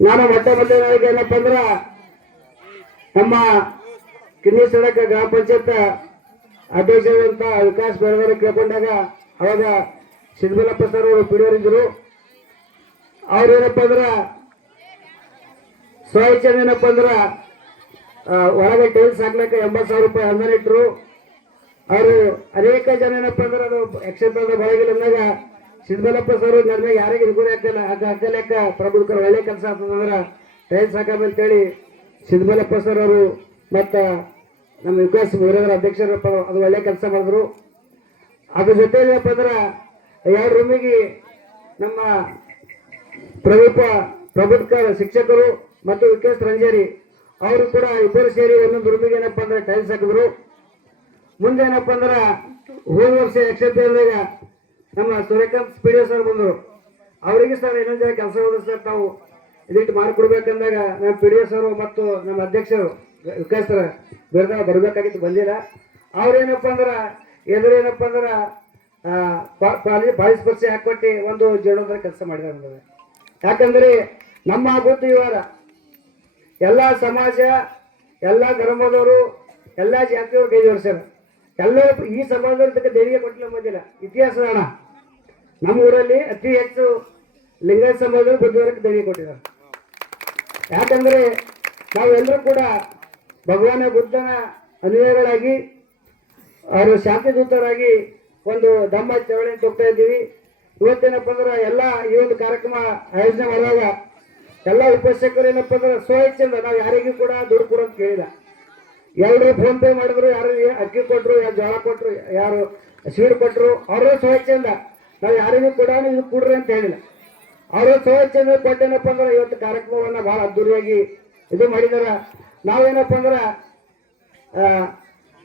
ನಾನು ಮೊಟ್ಟಮೊದಲನೇದಾಗಿ ಏನಪ್ಪ ಅಂದ್ರ ನಮ್ಮ ಕಿನ್ನಿ ಸಡಕ ಗ್ರಾಮ ಪಂಚಾಯತ್ ಅಧ್ಯಕ್ಷರಾದಂತ ವಿಕಾಸ್ ಬೆಳಗಾವಿ ಕೇಳ್ಕೊಂಡಾಗ ಅವಾಗ ಸಿದ್ದಮಲ್ಲಪ್ಪ ಸರ್ ಅವರು ಪಿಡಿಯೋರಿದ್ರು. ಅವ್ರೇನಪ್ಪ ಅಂದ್ರ ಸ್ವಇಚ್ಛೆಯಿಂದ ಏನಪ್ಪ ಅಂದ್ರ ಒಳಗೆ ಟೈಲ್ಸ್ ಹಾಕ್ಲಿಕ್ಕೆ 80,000 ರೂಪಾಯಿ ಅನುದಾನ ಇಟ್ಟರು. ಅವರು ಅನೇಕ ಜನ ಏನಪ್ಪ ಅಂದ್ರೆ ಅದು ಯಕ್ಷೇತ್ರದ ಬಳಗಿಲ್ಲ ಅಂದಾಗ ಸಿದ್ದಮಲ್ಲಪ್ಪ ಸರ್ ನನ್ನ ಯಾರಿಗೆ ಇನ್ಕೂರಿ ಹಾಕಲೆಕ್ಕ ಪ್ರಬುದ್ಕರ್ ಒಳ್ಳೆ ಕೆಲಸ ಆಗ್ತದಂದ್ರ ಟೈಲ್ಸ್ ಹಾಕಬೇಕಂತೇಳಿ ಸಿದ್ದಮಲ್ಲಪ್ಪ ಸರ್ ಅವರು ಮತ್ತ ನಮ್ಮ ವಿಕಾಸ್ ಊರವರ ಅಧ್ಯಕ್ಷರಪ್ಪ ಅದು ಒಳ್ಳೆ ಕೆಲಸ ಮಾಡಿದ್ರು. ಅದ್ರ ಜೊತೆ ಏನಪ್ಪ ಅಂದ್ರ 2 ರೂಮಿಗೆ ನಮ್ಮ ಪ್ರಬುದ್ಕರ್ ಶಿಕ್ಷಕರು ಮತ್ತು ವಿಕಾಸ್ ರಂಜೇರಿ ಅವರು ಕೂಡ ಇಬ್ಬರು ಸೇರಿ ಒಂದೊಂದು ರೂಮಿಗೆ ಏನಪ್ಪ ಅಂದ್ರೆ ಟೈಲ್ಸ್ ಹಾಕಿದ್ರು. ಮುಂದೆ ಏನಪ್ಪ ಅಂದ್ರ ಹೋದ ವರ್ಷ ಯಕ್ಷೇತ್ರದಾಗ ನಮ್ಮ ಸೂರ್ಯಕಾಂತ್ ಪಿಡಿಒ ಸರ್ ಬಂದರು. ಅವರಿಗೆ ಸರ್ ಇನ್ನೊಂದು ಜನ ಕೆಲಸ ಹೋದ ಸರ್ ತಾವು ಇದಿಟ್ಟು ಮಾಡಿಕೊಡ್ಬೇಕಂದಾಗ ನಮ್ಮ ಪಿಡಿಒ ಸರ್ ಮತ್ತು ನಮ್ಮ ಅಧ್ಯಕ್ಷರು ವಿಕಾಸ್ ಸರ್ ಬೇರೆ ಬರಬೇಕಾಗಿತ್ತು, ಬಂದಿಲ್ಲ. ಅವ್ರೇನಪ್ಪ ಅಂದ್ರ ಎದುರೇನಪ್ಪ ಅಂದ್ರ ಪಾಲಿಸ್ಪರ್ಶಿ ಹಾಕೊಟ್ಟಿ ಒಂದು ಜೀರ್ಣೋದ್ಧಾರ ಕೆಲಸ ಮಾಡಿದಾರೆ. ಯಾಕಂದ್ರೆ ನಮ್ಮ ಬುದ್ಧಿ ವಿವಾರ ಎಲ್ಲ ಸಮಾಜ ಎಲ್ಲ ಧರ್ಮದವರು ಎಲ್ಲ ಜಾತಿಯವರು ಕೈ ಜೋಡಿಸ್ಯಾರ. ಎಲ್ಲರೂ ಈ ಸಮಾಜದಕ್ಕೆ ದೇಣಿಗೆ ಕೊಟ್ಟಿಲ್ಲ ಬಂದಿಲ್ಲ. ಇತಿಹಾಸದ ಹಣ ನಮ್ಮ ಊರಲ್ಲಿ ಅತಿ ಹೆಚ್ಚು ಲಿಂಗಾಯತ ಸಮಾಜದಲ್ಲಿ ಬುದ್ಧಿವರ್ಗಕ್ಕೆ ದೇಣಿಗೆ ಕೊಟ್ಟಿದ್ದಾರೆ. ಯಾಕಂದ್ರೆ ನಾವೆಲ್ಲರೂ ಕೂಡ ಭಗವಾನ ಬುದ್ಧನ ಅನುಯಾಯಿಗಳಾಗಿ ಅವರು ಶಾಂತಿ ದೂತರಾಗಿ ಒಂದು ಧಮ್ಮ ಚಳವಳಿ ಹೋಗ್ತಾ ಇದ್ದೀವಿ. ಇವತ್ತೇನಪ್ಪ ಅಂದ್ರೆ ಎಲ್ಲ ಈ ಒಂದು ಕಾರ್ಯಕ್ರಮ ಆಯೋಜನೆ ಮಾಡುವಾಗ ಎಲ್ಲ ಉಪಸ್ಥಿತರು ಏನಪ್ಪ ಅಂದ್ರೆ ಸ್ವಇಚ್ಛೆಯಿಂದ ನಾವು ಯಾರಿಗೂ ಕೂಡ ದುಡ್ಡು ಕೊಡು ಅಂತ ಕೇಳಿಲ್ಲ. 2 ಫೋನ್ ಪೇ ಮಾಡಿದ್ರು, ಯಾರು ಅಕ್ಕಿ ಕೊಟ್ಟರು, ಯಾರು ಜೋಳ ಕೊಟ್ಟರು, ಯಾರು ಸ್ವೀಟ್ ಕೊಟ್ಟರು, ಅವರು ಸ್ವಇಚ್ಛೆಯಿಂದ ನಾವು ಯಾರಿಗೂ ಕೂಡ ಇದು ಕೊಡ್ರಿ ಅಂತ ಹೇಳಿಲ್ಲ. ಅವರು ಸ್ವಇಚ್ಛೆಯಿಂದ ಕೊಟ್ಟೇನಪ್ಪ ಅಂದ್ರೆ ಇವತ್ತು ಕಾರ್ಯಕ್ರಮವನ್ನು ಬಹಳ ಅದ್ದೂರಿಯಾಗಿ ಇದು ಮಾಡಿದಾರ. ನಾವೇನಪ್ಪ ಅಂದ್ರೆ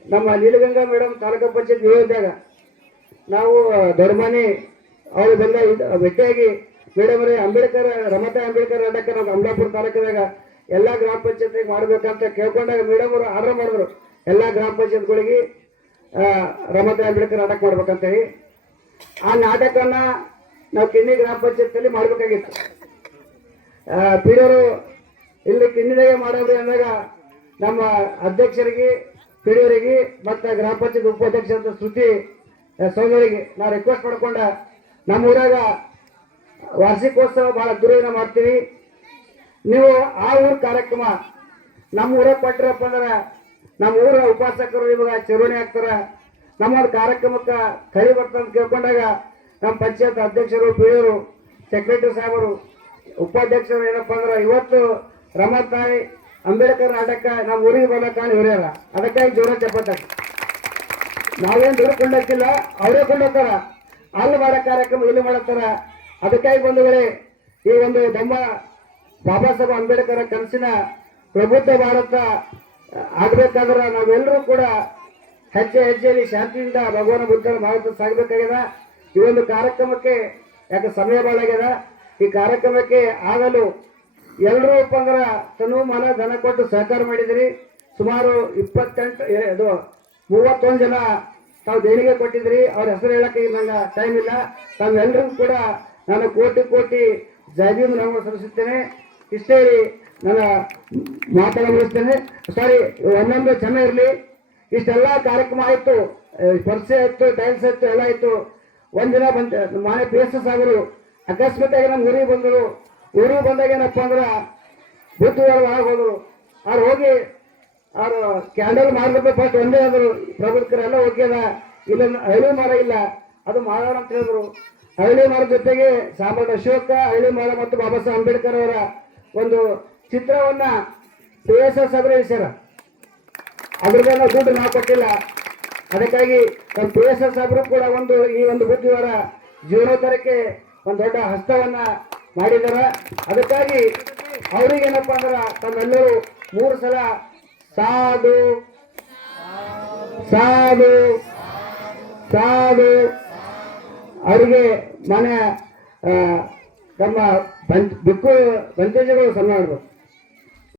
ನಮ್ಮ ನೀಲಗಂಗಾ ಮೇಡಮ್ ತಾಲೂಕು ಪಂಚಾಯತ್ ಇದ್ದಾಗ ನಾವು ದೊಡ್ಡಮನೆ ಅವರು ಬಂದ ಭೇಟಿಯಾಗಿ ಮೇಡಮ್ ಅವರೇ ಅಂಬೇಡ್ಕರ್ ರಮತಾ ಅಂಬೇಡ್ಕರ್ ಅಡ್ಡಕ್ಕೆ ನಾವು ಅಮಲಾಪುರ ತಾಲೂಕಿದಾಗ ಎಲ್ಲ ಗ್ರಾಮ ಪಂಚಾಯತ್ಗೆ ಮಾಡ್ಬೇಕಂತ ಕೇಳ್ಕೊಂಡಾಗ ಮೇಡಮ್ ಅವರು ಆರ್ಡರ್ ಮಾಡಿದ್ರು ಎಲ್ಲ ಗ್ರಾಮ ಪಂಚಾಯತ್ಗಳಿಗೆ ರಮತಾ ಅಂಬೇಡ್ಕರ್ ನಾಟಕ ಮಾಡ್ಬೇಕಂತ ಹೇಳಿ. ಆ ನಾಟಕನ ನಾವು ಕಿನ್ನಿ ಗ್ರಾಮ ಪಂಚಾಯತ್ನಲ್ಲಿ ಮಾಡ್ಬೇಕಾಗಿತ್ತು. ಪಿಡಿಯವರು ಇಲ್ಲಿ ಕಿನ್ನಿದಾಗೆ ಮಾಡೋದ್ರಿ ಅಂದಾಗ ನಮ್ಮ ಅಧ್ಯಕ್ಷರಿಗೆ ಪಿಡಿಯವರಿಗೆ ಮತ್ತು ಗ್ರಾಮ ಪಂಚಾಯತ್ ಉಪಾಧ್ಯಕ್ಷರ ಶ್ರುತಿ ಸೋದರಿಗೆ ನಾವು ರಿಕ್ವೆಸ್ಟ್ ಮಾಡ್ಕೊಂಡ ನಮ್ಮ ಊರಾಗ ವಾರ್ಷಿಕೋತ್ಸವ ಭಾಳ ಅದ್ದೂರಿಯಿಂದ ಮಾಡ್ತೀವಿ. ನೀವು ಆ ಊರ ಕಾರ್ಯಕ್ರಮ ನಮ್ಮ ಊರಾಗ ಕೊಟ್ಟಿರಪ್ಪ ಅಂದ್ರೆ ನಮ್ಮ ಊರ ಉಪಾಸಕರು ನಿಮಗೆ ಚುನಾವಣೆ ಆಗ್ತಾರ, ನಮ್ಮೊಂದು ಕಾರ್ಯಕ್ರಮಕ್ಕೆ ಕೈ ಬರ್ತಂತ ಕೇಳ್ಕೊಂಡಾಗ ನಮ್ಮ ಪಂಚಾಯತ್ ಅಧ್ಯಕ್ಷರು ಪಿಡಿಯವರು ಸೆಕ್ರೆಟರಿ ಸಾಹೇಬರು ಉಪಾಧ್ಯಕ್ಷರು ಏನಪ್ಪ ಅಂದ್ರೆ ಇವತ್ತು ರಮಾತಾಯಿ ಅಂಬೇಡ್ಕರ್ ನಾಟಕ ನಮ್ಮ ಊರಿಗೆ ಬರೋ ಕಾರಣ ಇವರ್ಯಾರ, ಅದಕ್ಕಾಗಿ ಜೋರ ಚಪ್ಪತ್ತ ನಾವೇನು ದುಡ್ಡು ಕೊಂಡೋಗ್ತಿಲ್ಲ, ಅವರೇ ಕೊಂಡೋಗ್ತಾರ. ಅಲ್ಲಿ ಮಾಡೋ ಕಾರ್ಯಕ್ರಮ ಇಲ್ಲಿ ಮಾಡತ್ತಾರ. ಅದಕ್ಕಾಗಿ ಬಂಧುಗಳೇ, ಈ ಒಂದು ನಮ್ಮ ಬಾಬಾ ಸಾಹೇಬ್ ಅಂಬೇಡ್ಕರ್ ಕನಸಿನ ಪ್ರಬುದ್ಧ ಭಾರತ ಆಗ್ಬೇಕಾದ್ರೆ ನಾವೆಲ್ಲರೂ ಕೂಡ ಹೆಜ್ಜೆ ಹೆಜ್ಜೆಯಲ್ಲಿ ಶಾಂತಿಯಿಂದ ಭಗವಾನ ಬುದ್ಧನ ಭಾರತ ಸಾಗಬೇಕಾಗ್ಯದ. ಈ ಒಂದು ಕಾರ್ಯಕ್ರಮಕ್ಕೆ ಯಾಕೆ ಸಮಯ ಬಾಳಾಗ್ಯದ, ಈ ಕಾರ್ಯಕ್ರಮಕ್ಕೆ ಆಗಲು ಎಲ್ಲರೂ ಅಂದ್ರೆ ತನು ಮನ ಧನ ಕೊಟ್ಟು ಸಹಕಾರ ಮಾಡಿದಿರಿ. ಸುಮಾರು 31 ಜನ ತಾವು ದೇಣಿಗೆ ಕೊಟ್ಟಿದ್ರಿ. ಅವ್ರ ಹೆಸರು ಹೇಳಕ್ಕೆ ನಂಗೆ ಟೈಮ್ ಇಲ್ಲ. ತಾವೆಲ್ಲರಿಗೂ ಕೂಡ ನಾನು ಕೋಟಿ ಜಾತಿಯನ್ನು ನಾವು ಸಲ್ಲಿಸುತ್ತೇನೆ. ಇಷ್ಟೇ ನನ್ನ ಮಾತನಾಡಿಸ್ತೇನೆ. ಸಾರಿ, ಒಂದೊಂದು ಚೆನ್ನಾಗಿ ಇರಲಿ. ಇಷ್ಟೆಲ್ಲ ಕಾರ್ಯಕ್ರಮ ಆಯಿತು, ಪರಿಚಯ ಆಯಿತು, ಟೈಲ್ಸ್ ಆಯಿತು, ಎಲ್ಲ ಆಯಿತು. ಒಂದಿನ ಮಾನ್ಯ PSS ಸಾಗರು ಅಕಸ್ಮಾತಾಗಿ ನಮ್ಮ ಊರಿಗೆ ಬಂದರು. ಊರಿಗೆ ಬಂದಾಗ ಏನಪ್ಪ ಅಂದ್ರೆ ಬುದ್ಧಿವಾರ ಹೋದರು. ಅವ್ರು ಹೋಗಿ ಅವ್ರು ಕ್ಯಾಂಡಲ್ ಮಾಡಬೇಕು ಫಸ್ಟ್ ಒಂದೇ ಅಂದರು. ಪ್ರಬುದ್ಕರ್ ಎಲ್ಲ ಹೋಗ್ಯದ, ಇಲ್ಲ ಹಳ್ಳಿ ಮರ ಇಲ್ಲ, ಅದು ಮಾಡೋಣ ಅಂತ ಹೇಳಿದ್ರು. ಹಳ್ಳಿ ಮರದ ಜೊತೆಗೆ ಸಾಮ್ರಾಟ್ ಅಶೋಕ, ಹಳ್ಳಿ ಮರ ಮತ್ತು ಬಾಬಾ ಸಾಹೇಬ್ ಅಂಬೇಡ್ಕರ್ ಅವರ ಒಂದು ಚಿತ್ರವನ್ನ PSS ಅವರೇ ಇಳಿಸ್ಯಾರ. ಅದ್ರದ್ದು ದುಡ್ಡು ನಾವು ಕೊಟ್ಟಿಲ್ಲ. ಅದಕ್ಕಾಗಿ ನಮ್ಮ PSS ಅವರು ಕೂಡ ಈ ಒಂದು ಬುದ್ಧಿವಾರ ಜೀವನೋದ್ಧಾರಕ್ಕೆ ಒಂದು ದೊಡ್ಡ ಹಸ್ತವನ್ನ ಮಾಡಿದಾರ. ಅದಕ್ಕಾಗಿ ಅವ್ರಿಗೇನಪ್ಪ ಅಂದ್ರೆ ತಮ್ಮೆಲ್ಲರೂ 3 ಸಲ ಸಾಧು ಸಾಧು ಸಾಧು ಅವರಿಗೆ ಮನೆ ನಮ್ಮ ಬಿಕ್ಕು ಬಂತೇಜಗಳು ಸನ್ಮಾನ ಮಾಡಬೇಕು.